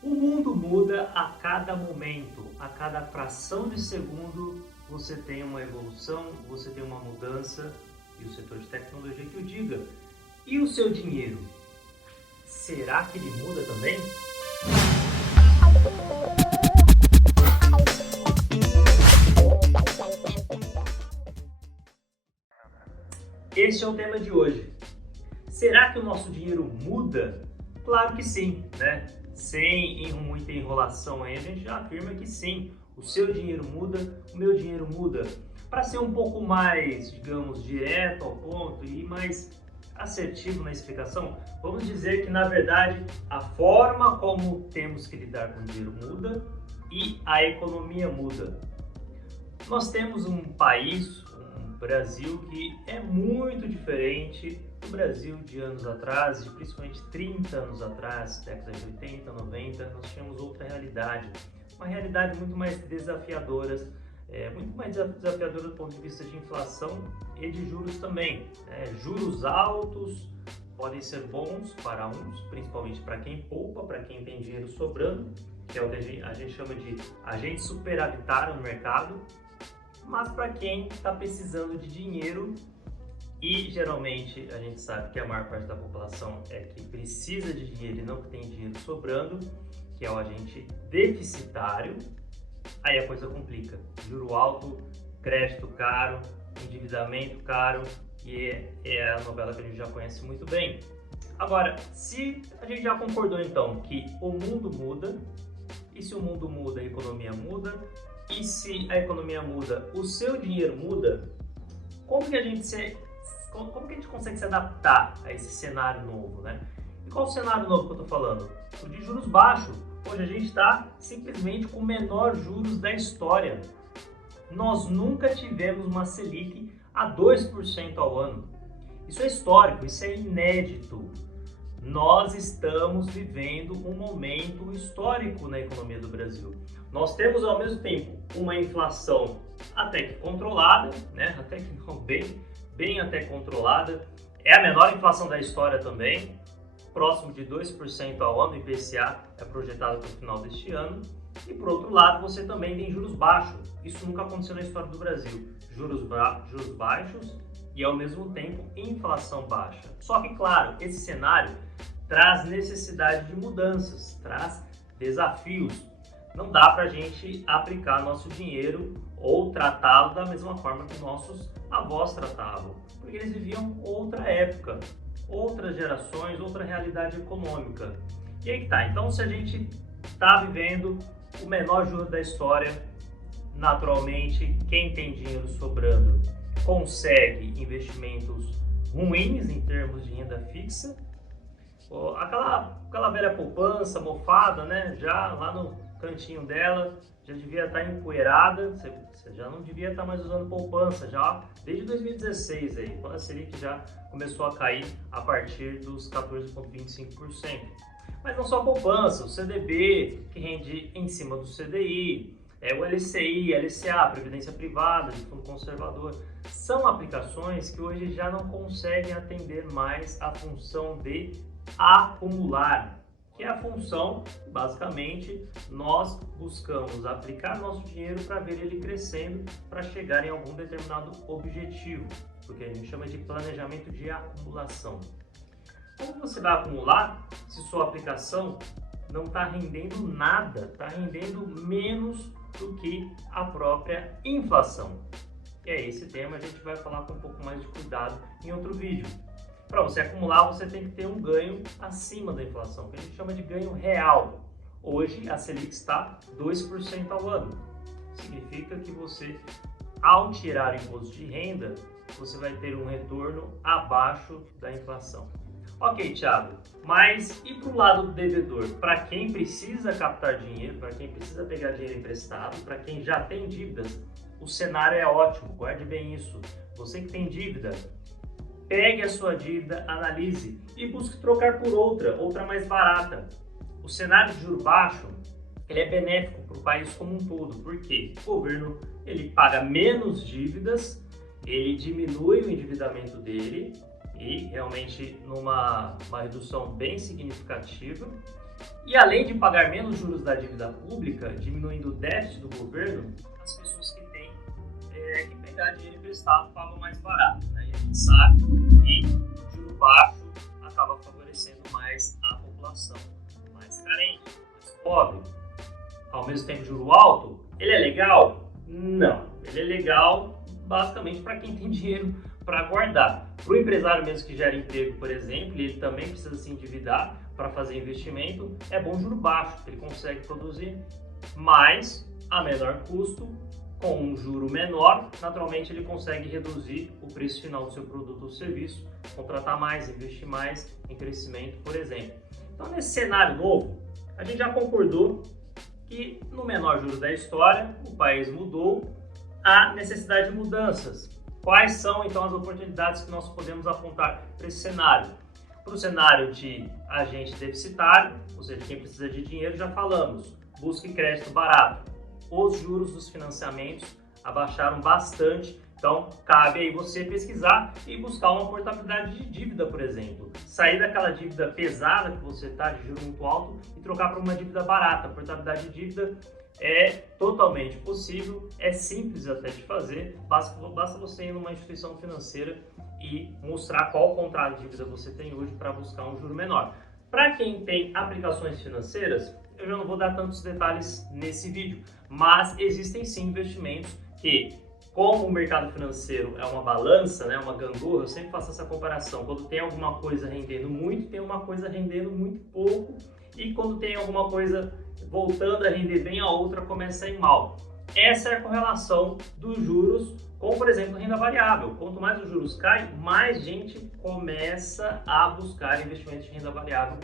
O mundo muda a cada momento, a cada fração de segundo você tem uma evolução, você tem uma mudança, e o setor de tecnologia que o diga. E o seu dinheiro? Será que ele muda também? Este é o tema de hoje. Será que o nosso dinheiro muda? Claro que sim, né? Sem muita enrolação aí, a gente já afirma que sim, o seu dinheiro muda, o meu dinheiro muda. Para ser um pouco mais, digamos, direto ao ponto e mais assertivo na explicação, vamos dizer que, na verdade, a forma como temos que lidar com o dinheiro muda e a economia muda. Nós temos um país, um Brasil, que é muito diferente do Brasil de anos atrás, de principalmente 30 anos atrás, década de 80, 90, nós tínhamos outra realidade. Uma realidade muito mais desafiadora, do ponto de vista de inflação e de juros também. Juros altos podem ser bons para uns, principalmente para quem poupa, para quem tem dinheiro sobrando, que é o que a gente chama de agente superavitário no mercado, mas para quem está precisando de dinheiro, e geralmente a gente sabe que a maior parte da população é que precisa de dinheiro e não que tem dinheiro sobrando, que é o agente deficitário, aí a coisa complica. Juro alto, crédito caro, endividamento caro, e é a novela que a gente já conhece muito bem. Agora, se a gente já concordou então que o mundo muda, e se o mundo muda, a economia muda, e se a economia muda, o seu dinheiro muda, como que a gente consegue se adaptar a esse cenário novo, né? E qual o cenário novo que eu estou falando? O de juros baixos. Hoje a gente está simplesmente com o menor juros da história. Nós nunca tivemos uma Selic a 2% ao ano. Isso é histórico, isso é inédito. Nós estamos vivendo um momento histórico na economia do Brasil. Nós temos ao mesmo tempo uma inflação até que controlada, né? Até que não bem até controlada. É a menor inflação da história também, próximo de 2% ao ano, o IPCA é projetado para o final deste ano. E por outro lado, você também tem juros baixos. Isso nunca aconteceu na história do Brasil. Juros baixos e ao mesmo tempo inflação baixa. Só que, claro, esse cenário traz necessidade de mudanças, traz desafios. Não dá para a gente aplicar nosso dinheiro ou tratá-lo da mesma forma que nossos avós tratavam, porque eles viviam outra época, outras gerações, outra realidade econômica. E aí que tá, então se a gente está vivendo o menor juros da história, naturalmente quem tem dinheiro sobrando consegue investimentos ruins em termos de renda fixa, aquela velha poupança mofada, né, já lá no cantinho dela, já devia estar empoeirada, você já não devia estar mais usando poupança, já desde 2016, aí, quando a Selic já começou a cair a partir dos 14,25%. Mas não só a poupança, o CDB, que rende em cima do CDI, o LCI, LCA, Previdência Privada, de Fundo Conservador, são aplicações que hoje já não conseguem atender mais a função de acumular, que é a função, basicamente, nós buscamos aplicar nosso dinheiro para ver ele crescendo, para chegar em algum determinado objetivo, porque a gente chama de planejamento de acumulação. Como você vai acumular se sua aplicação não está rendendo nada, está rendendo menos do que a própria inflação? E é esse tema, a gente vai falar com um pouco mais de cuidado em outro vídeo. Para você acumular, você tem que ter um ganho acima da inflação, que a gente chama de ganho real. Hoje, a Selic está 2% ao ano. Significa que você, ao tirar o imposto de renda, você vai ter um retorno abaixo da inflação. Ok, Thiago, mas e para o lado do devedor? Para quem precisa captar dinheiro, para quem precisa pegar dinheiro emprestado, para quem já tem dívidas, o cenário é ótimo, guarde bem isso. Você que tem dívida, pegue a sua dívida, analise e busque trocar por outra mais barata. O cenário de juro baixo, ele é benéfico para o país como um todo, porque o governo ele paga menos dívidas, ele diminui o endividamento dele e realmente numa redução bem significativa. E além de pagar menos juros da dívida pública, diminuindo o déficit do governo, as pessoas que têm que pegar dinheiro emprestado pagam mais barato, né? E a gente sabe que juro baixo acaba favorecendo mais a população mais carente, mais pobre. Ao mesmo tempo, juro alto, ele é legal? Não. Ele é legal basicamente para quem tem dinheiro para guardar. Para o empresário mesmo que gera emprego, por exemplo, ele também precisa se endividar para fazer investimento, é bom juro baixo, ele consegue produzir mais a menor custo, com um juro menor, naturalmente ele consegue reduzir o preço final do seu produto ou serviço, contratar mais, investir mais em crescimento, por exemplo. Então, nesse cenário novo, a gente já concordou que no menor juros da história, o país mudou, há necessidade de mudanças. Quais são, então, as oportunidades que nós podemos apontar para esse cenário? Para o cenário de agente deficitário, ou seja, quem precisa de dinheiro, já falamos, busque crédito barato. Os juros dos financiamentos abaixaram bastante, então cabe aí você pesquisar e buscar uma portabilidade de dívida, por exemplo. Sair daquela dívida pesada que você está, de juro muito alto, e trocar para uma dívida barata. A portabilidade de dívida é totalmente possível, é simples até de fazer, basta você ir numa instituição financeira e mostrar qual contrato de dívida você tem hoje para buscar um juro menor. Para quem tem aplicações financeiras, eu já não vou dar tantos detalhes nesse vídeo, mas existem sim investimentos que, como o mercado financeiro é uma balança, né, uma gangorra, eu sempre faço essa comparação. Quando tem alguma coisa rendendo muito, tem uma coisa rendendo muito pouco, e quando tem alguma coisa voltando a render bem, a outra começa a ir mal. Essa é a correlação dos juros com, por exemplo, renda variável. Quanto mais os juros caem, mais gente começa a buscar investimentos de renda variável,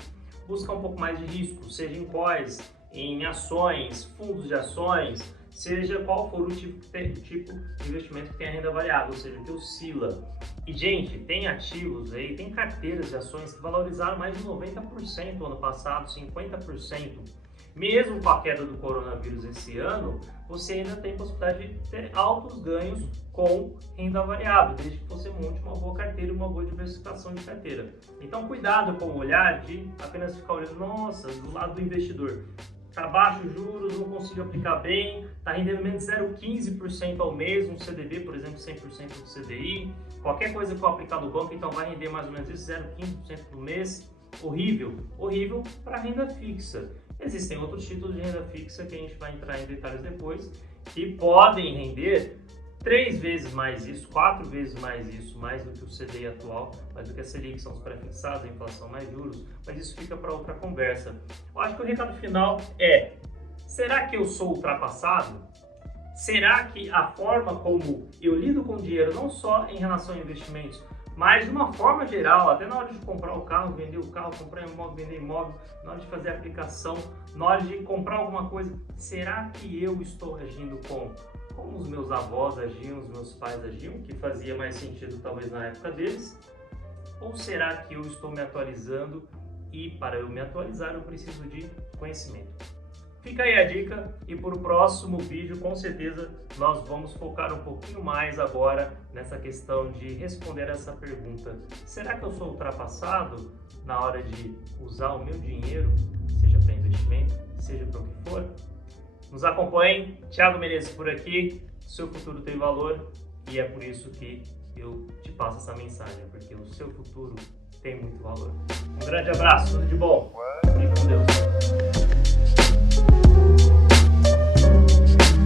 buscar um pouco mais de risco, seja em COIs, em ações, fundos de ações, seja qual for o tipo de investimento que tem a renda variável, ou seja, que oscila. E, gente, tem ativos aí, tem carteiras de ações que valorizaram mais de 90% no ano passado, 50%. Mesmo com a queda do coronavírus esse ano, você ainda tem possibilidade de ter altos ganhos com renda variável, desde que você monte uma boa carteira e uma boa diversificação de carteira. Então, cuidado com o olhar de apenas ficar olhando, nossa, do lado do investidor. Está baixo os juros, não consigo aplicar bem, está rendendo menos 0,15% ao mês, um CDB, por exemplo, 100% do CDI. Qualquer coisa que eu aplicar no banco, então vai render mais ou menos isso, 0,15% por mês. Horrível, horrível para renda fixa. Existem outros títulos de renda fixa que a gente vai entrar em detalhes depois, que podem render 3 vezes mais isso, 4 vezes mais isso, mais do que o CDI atual, mais do que a Selic, que são os pré-fixados, a inflação mais juros, mas isso fica para outra conversa. Eu acho que o recado final é, será que eu sou ultrapassado? Será que a forma como eu lido com o dinheiro, não só em relação a investimentos, mas de uma forma geral, até na hora de comprar o carro, vender o carro, comprar imóvel, vender imóvel, na hora de fazer a aplicação, na hora de comprar alguma coisa, será que eu estou agindo como os meus avós agiam, os meus pais agiam, que fazia mais sentido talvez na época deles? Ou será que eu estou me atualizando e para eu me atualizar eu preciso de conhecimento? Fica aí a dica e para o próximo vídeo, com certeza, nós vamos focar um pouquinho mais agora nessa questão de responder essa pergunta. Será que eu sou ultrapassado na hora de usar o meu dinheiro, seja para investimento, seja para o que for? Nos acompanhem, Thiago Menezes por aqui, seu futuro tem valor e é por isso que eu te passo essa mensagem, porque o seu futuro tem muito valor. Um grande abraço, tudo de bom, fique com Deus.